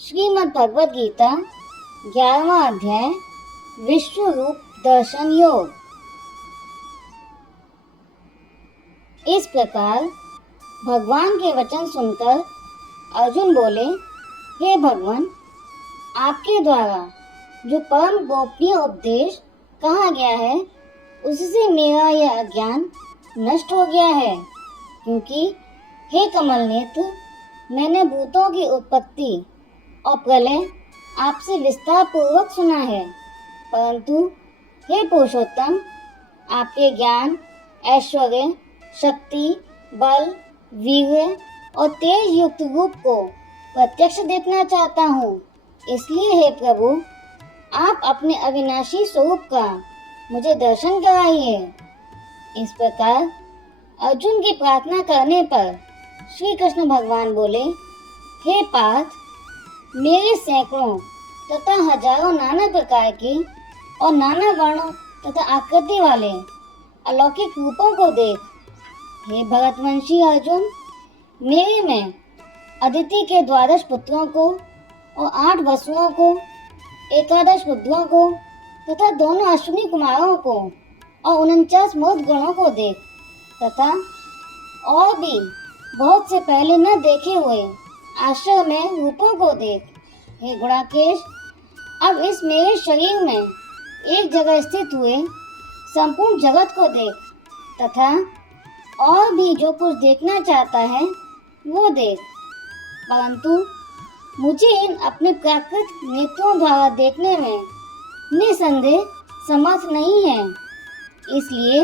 श्रीमद् भगवद गीता 11वां अध्याय विश्व रूप दर्शन योग। इस प्रकार भगवान के वचन सुनकर अर्जुन बोले, हे भगवान, आपके द्वारा जो परम गोपनीय उपदेश कहा गया है उससे मेरा यह अज्ञान नष्ट हो गया है। क्योंकि हे कमल नेत्र, मैंने भूतों की उत्पत्ति और प्रलय आपसे विस्तार पूर्वक सुना है, परंतु हे पुरुषोत्तम, आपके ज्ञान, ऐश्वर्य, शक्ति, बल, वीर्य और तेज युक्त रूप को प्रत्यक्ष देखना चाहता हूँ। इसलिए हे प्रभु, आप अपने अविनाशी स्वरूप का मुझे दर्शन कराइए। इस प्रकार अर्जुन की प्रार्थना करने पर श्री कृष्ण भगवान बोले, हे पार्थ, मेरे सैकड़ों तथा हजारों नाना प्रकार के और नाना वर्णों तथा आकृति वाले अलौकिक रूपों को देख। हे भरतवंशी अर्जुन, मेरे में अदिति के 12 पुत्रों को और 8 वसुओं को, 11 रुद्रों को तथा दोनों अश्विनी कुमारों को और 49 मूर्त गणों को देख, तथा और भी बहुत से पहले न देखे हुए आश्रय में रूपों को देख। हे गुणाकेश, अब इस मेरे शरीर में एक जगह स्थित हुए संपूर्ण जगत को देख, तथा और भी जो कुछ देखना चाहता है वो देख, परंतु मुझे इन अपने प्राकृत नेत्रों द्वारा देखने में निसंदेह समर्थ नहीं है। इसलिए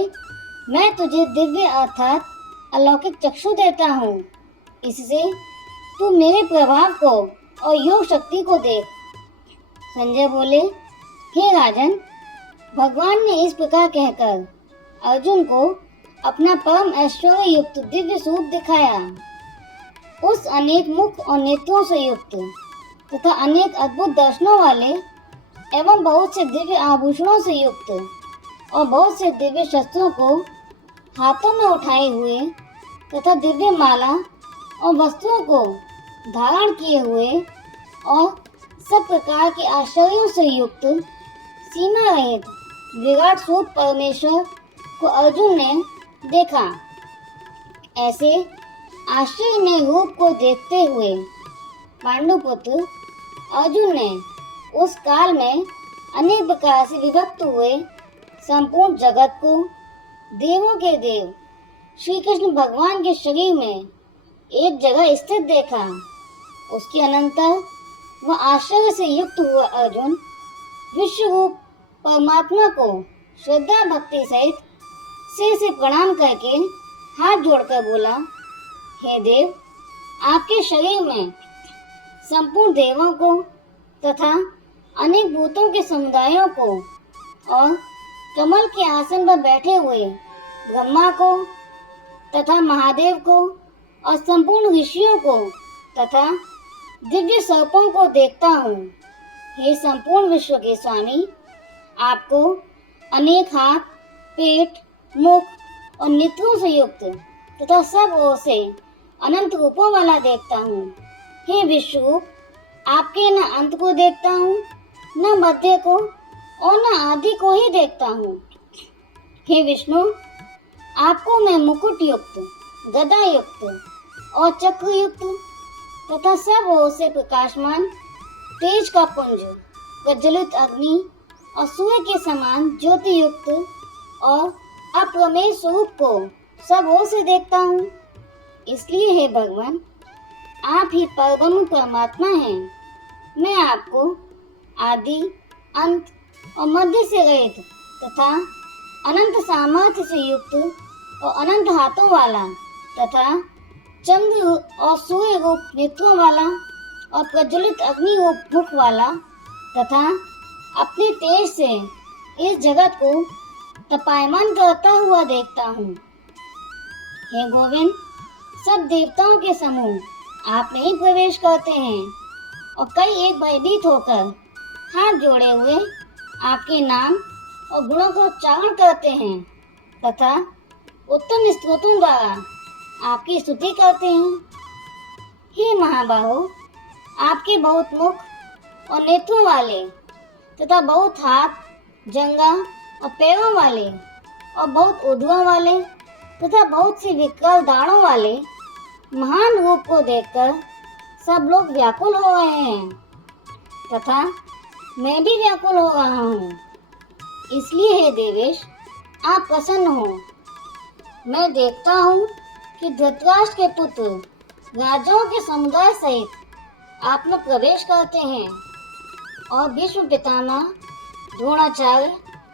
मैं तुझे दिव्य अर्थात अलौकिक चक्षु देता हूँ। इससे तू मेरे प्रभाव को और योग शक्ति को देख। संजय बोले, हे राजन, भगवान ने इस प्रकार कहकर अर्जुन को अपना परम ऐश्वर्य युक्त दिव्य स्वरूप दिखाया। उस अनेक मुख और नेत्रों से युक्त तथा अनेक अद्भुत दर्शनों वाले एवं बहुत से दिव्य आभूषणों से युक्त और बहुत से दिव्य शस्त्रों को हाथों में उठाए हुए तथा दिव्य माला और वस्त्रों को धारण किए हुए और सब प्रकार के आश्चर्यों से युक्त सीमा रहित विराट स्वरूप परमेश्वर को अर्जुन ने देखा। ऐसे आश्चर्य में रूप को देखते हुए पांडुपुत्र अर्जुन ने उस काल में अनेक प्रकार से विभक्त हुए संपूर्ण जगत को देवों के देव श्री कृष्ण भगवान के शरीर में एक जगह स्थित देखा। उसके अनंतर वह आश्चर्य से युक्त हुआ अर्जुन विश्व रूप परमात्मा को श्रद्धा भक्ति सहित सिर से प्रणाम करके हाथ जोड़कर बोला, हे देव, आपके शरीर में संपूर्ण देवों को तथा अनेक भूतों के समुदायों को और कमल के आसन पर बैठे हुए ब्रह्मा को तथा महादेव को और संपूर्ण ऋषियों को तथा दिव्य सर्पों को देखता हूँ। हे संपूर्ण विश्व के स्वामी, आपको अनेक हाथ, पेट, मुख और नेत्रों से युक्त तथा सब ओर से अनंत रूपों वाला देखता हूँ। हे विश्वरूप, आपके न अंत को देखता हूँ, न मध्य को और न आदि को ही देखता हूँ। हे विष्णु, आपको मैं मुकुट युक्त, गदा युक्त और चक्र युक्त तथा सब ओर से प्रकाशमान तेज का पुंज, प्रज्वलित अग्नि और सूर्य के समान ज्योति युक्त और अप्रमेय स्वरूप को सब ओर से देखता हूँ। इसलिए हे भगवान, आप ही परब्रह्म परमात्मा हैं। मैं आपको आदि, अंत और मध्य से रहित तथा अनंत सामर्थ्य से युक्त और अनंत हाथों वाला तथा चंद्र और सूर्य रूप नेत्रों वाला और प्रज्वलित अग्नि रूप मुख वाला तथा अपने तेज से इस जगत को तपायमान करता हुआ देखता हूँ। हे गोविंद, सब देवताओं के समूह आप में ही प्रवेश करते हैं और कई एक भयभीत होकर हाथ जोड़े हुए आपके नाम और गुणों को उच्चारण करते हैं तथा उत्तम स्तोत्रों द्वारा आपकी स्तुति करते हैं। हे महाबाहो, आपके बहुत मुख और नेत्रों वाले तथा बहुत हाथ, जंगा और पैरों वाले और बहुत उधरों वाले तथा बहुत सी विकराल दाढ़ों वाले महान रूप को देखकर सब लोग व्याकुल हो रहे हैं तथा मैं भी व्याकुल हो रहा हूँ। इसलिए हे देवेश, आप प्रसन्न हो। मैं देखता हूँ कि धृतराष्ट्र के पुत्र राजाओं के समुदाय सहित आप में प्रवेश करते हैं और भीष्म पितामह, द्रोणाचार्य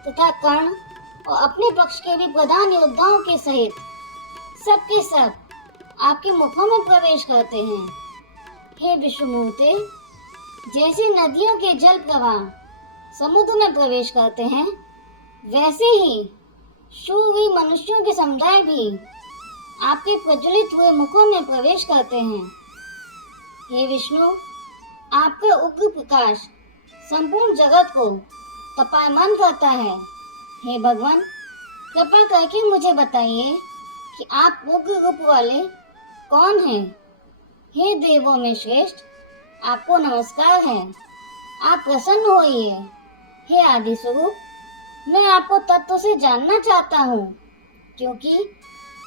तथा कर्ण और अपने पक्ष के भी प्रधान योद्धाओं के सहित सबके सब आपके मुखों में प्रवेश करते हैं। हे विश्वमूर्ते, जैसे नदियों के जल प्रवाह समुद्र में प्रवेश करते हैं, वैसे ही शूरवीर मनुष्यों के समुदाय भी आपके प्रज्वलित हुए मुखों में प्रवेश करते हैं। हे विष्णु, आपका उग्र प्रकाश संपूर्ण जगत को तपायमान करता है। हे भगवान, कृपा करके मुझे बताइए कि आप उग्र रूप वाले कौन हैं? हे देवों में श्रेष्ठ, आपको नमस्कार है। आप प्रसन्न होइए। हे आदि स्वरूप, मैं आपको तत्व से जानना चाहता हूँ, क्योंकि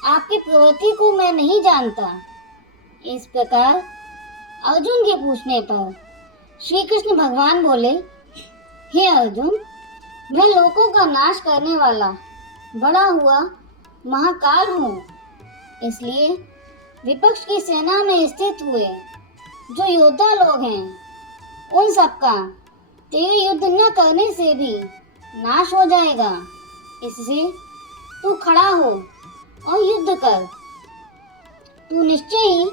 आपकी प्रवृत्ति को मैं नहीं जानता। इस प्रकार अर्जुन के पूछने पर श्री कृष्ण भगवान बोले, हे अर्जुन, मैं लोकों का नाश करने वाला बड़ा हुआ महाकाल हूँ। इसलिए विपक्ष की सेना में स्थित हुए जो योद्धा लोग हैं, उन सबका तेरे युद्ध न करने से भी नाश हो जाएगा। इससे तू खड़ा हो और युद्ध कर। तू निश्चय ही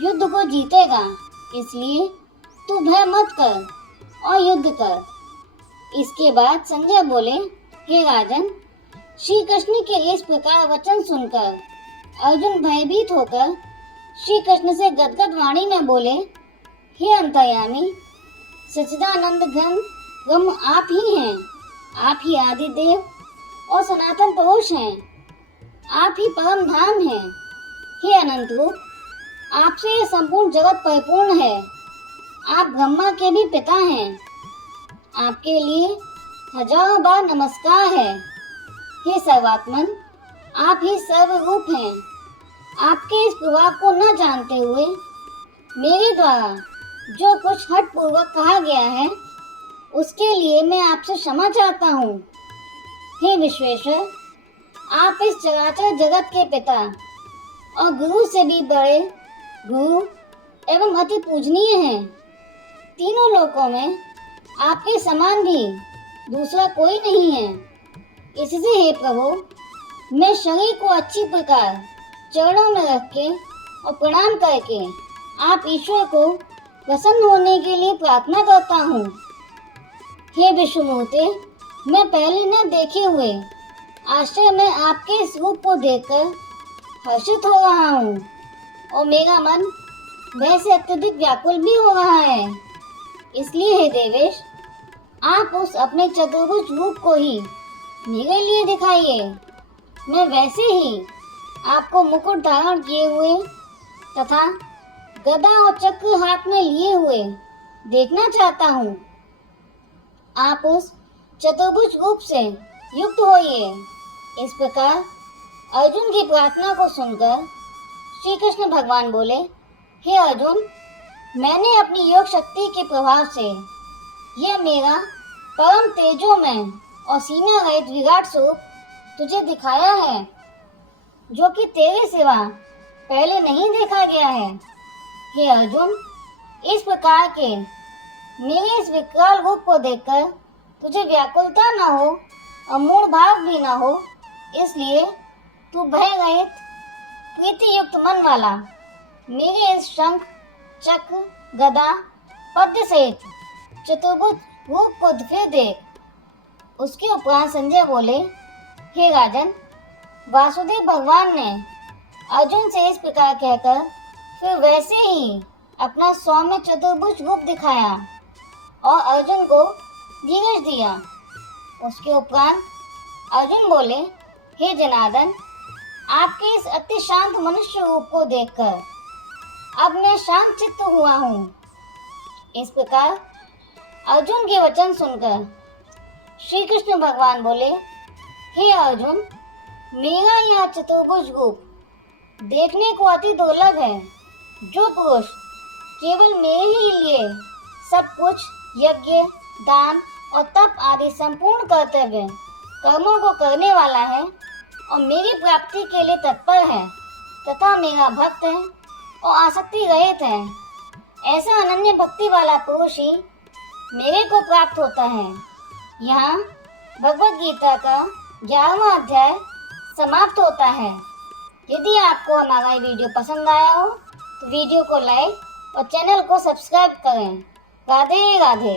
युद्ध को जीतेगा, इसलिए तू भय मत कर और युद्ध कर। इसके बाद संजय बोले, हे राजन, श्री कृष्ण के इस प्रकार वचन सुनकर अर्जुन भयभीत होकर श्री कृष्ण से गदगद वाणी में बोले, हे अंतर्यामी, सच्चिदानंद घन ब्रह्म आप ही हैं। आप ही आदि देव और सनातन पुरुष हैं। आप ही परम धाम हैं। हे अनंत रूप, आपसे यह संपूर्ण जगत परिपूर्ण है। आप ब्रह्मा के भी पिता हैं। आपके लिए हजारों बार नमस्कार है। हे सर्वात्मन, आप ही सर्वरूप हैं। आपके इस प्रभाव को न जानते हुए मेरे द्वारा जो कुछ हठ पूर्वक कहा गया है, उसके लिए मैं आपसे क्षमा चाहता हूँ। हे विश्वेश्वर, आप इस चराचर जगत के पिता और गुरु से भी बड़े गुरु एवं अति पूजनीय हैं। तीनों लोकों में आपके समान भी दूसरा कोई नहीं है। इससे हे प्रभु, मैं शरीर को अच्छी प्रकार चरणों में रख के और प्रणाम करके आप ईश्वर को प्रसन्न होने के लिए प्रार्थना करता हूँ। हे विष्णुमूर्ते, मैं पहले न देखे हुए आश्चर्य में आपके इस रूप को देखकर हर्षित हो रहा हूँ और मेरा मन वैसे अत्यधिक व्याकुल भी हो रहा है। इसलिए हे देवेश, आप उस अपने चतुर्भुज रूप को ही मेरे लिए दिखाइए। मैं वैसे ही आपको मुकुट धारण किए हुए तथा गदा और चक्र हाथ में लिए हुए देखना चाहता हूँ। आप उस चतुर्भुज रूप से युक्त होइए। इस प्रकार अर्जुन की प्रार्थना को सुनकर श्री कृष्ण भगवान बोले, हे अर्जुन, मैंने अपनी योग शक्ति के प्रभाव से यह मेरा परम तेजोमय और सीमा रहित विराट स्वरूप तुझे दिखाया है, जो कि तेरे सिवा पहले नहीं देखा गया है। हे अर्जुन, इस प्रकार के मेरे इस विकराल रूप को देखकर तुझे व्याकुलता न हो और मूढ़ भाव भी न हो, इसलिए तू भय रहित प्रीति युक्त मन वाला मेरे इस शंख, चक्र, गदा, पद्म सहित चतुर्भुज रूप को फिर देख। उसके उपरांत संजय बोले, हे राजन, वासुदेव भगवान ने अर्जुन से इस प्रकार कहकर फिर वैसे ही अपना सौम्य चतुर्भुज रूप दिखाया और अर्जुन को धीरज दिया। उसके उपरांत अर्जुन बोले, हे जनार्दन, आपके इस अति शांत मनुष्य रूप को देखकर अब मैं शांत चित्त हुआ हूँ। इस प्रकार अर्जुन के वचन सुनकर श्री कृष्ण भगवान बोले, हे अर्जुन, मेरा यह चतुर्भुज रूप देखने को अति दुर्लभ है। जो पुरुष केवल मेरे ही लिए सब कुछ यज्ञ, दान और तप आदि संपूर्ण कर्तव्य कर्मों को करने वाला है और मेरी प्राप्ति के लिए तत्पर है तथा मेरा भक्त है और आसक्ति रहित है, ऐसा अनन्य भक्ति वाला पुरुष ही मेरे को प्राप्त होता है। यहाँ भगवद गीता का 11वां अध्याय समाप्त होता है। यदि आपको हमारा ये वीडियो पसंद आया हो तो वीडियो को लाइक और चैनल को सब्सक्राइब करें। राधे राधे।